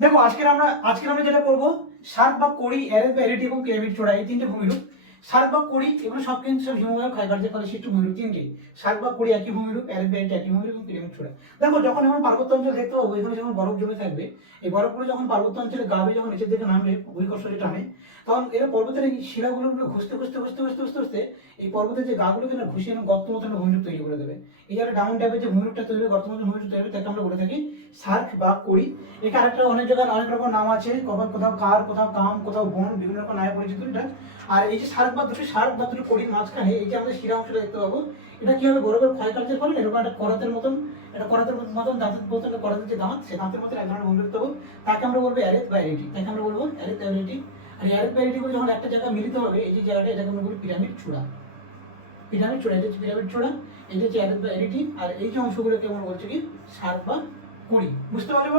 দেখো আজকে আমরা যেটা করবো, শার্ক বা কড়ি, অ্যারেস বা অ্যারিটি এবং পিরামিড চূড়া, এই তিনটে ভূমিরূপ। শার্ক বা কড়ি এগুলো সব কিন্তু সব হিমবাহ ক্ষয়কার্যে ফলে সৃষ্ট ভূমিরূপ তিনটে। শার্ক বা কড়ি একই ভূমিরূপ, অ্যারেস বা অ্যারিটি একই ভূমিরূপ এবং পিরামিড চূড়া। দেখো যখন আমরা পার্বত্য অঞ্চল দেখতে পাবো, এখানে যখন বরফ জমে থাকবে, এই বরফগুলো যখন পার্বত্য অঞ্চলে গাবে, যখন নিচের দিকে নামবে ভূমিকর্ষ যেটা টানে, তখন এরা পর্বতের এই শিলাগুলো ঘুষতে ঘুষতে ঘুষতে ঘুষতে ঘুষতে ঘুষতে এই পর্বতের যে গাগুলোকে না ঘুষিয়ে গর্ত মতন ভূমিরূপ তৈরি করে দেবে। এই যারা ডাউন টাইপের যে ভূমিরূপটা তৈরি হবে, গর্ত মতন ভূমিরূপ তৈরি হবে, তাকে আমরা বলে থাকি শার্ক বা কড়ি। এর আরেকটা অনেক জায়গায় অনেক রকম নাম আছে, কোথাও কার, কোথাও কাম, কোথাও বন, বিভিন্ন রকম নামে পরিচিত এটা। আর এই যে শার্ক বা দুটো কড়ির মাঝখানে এই যে আমাদের শিরা অংশটা দেখতে পাবো, এটা কি হবে, বরফের ক্ষয়কার্যের ফলে এরকম একটা করাতের মতন দাঁতের মতন, করাতের যে দাঁত, সে দাঁতের মতন এক ধরনের ভূমিরূপ পাবো, তাকে আমরা বলবো অ্যারেস বা অ্যারিটি। তাকে আমরা বলবো অ্যারেস বা অ্যারিটি। আর অ্যারেস বা অ্যারিটি গুলো যখন একটা জায়গায় মিলিত হবে, এই যে জায়গাটা, এটাকে আমরা বলি পিরামিড চূড়া। পিরামিড চূড়া, এটা হচ্ছে পিরামিড চূড়া, এটা হচ্ছে অ্যারেস বা অ্যারিটি। আর এই যে অংশগুলোকে আমরা বলছি কি শার্ক বা কড়ি। বুঝতে পারলে?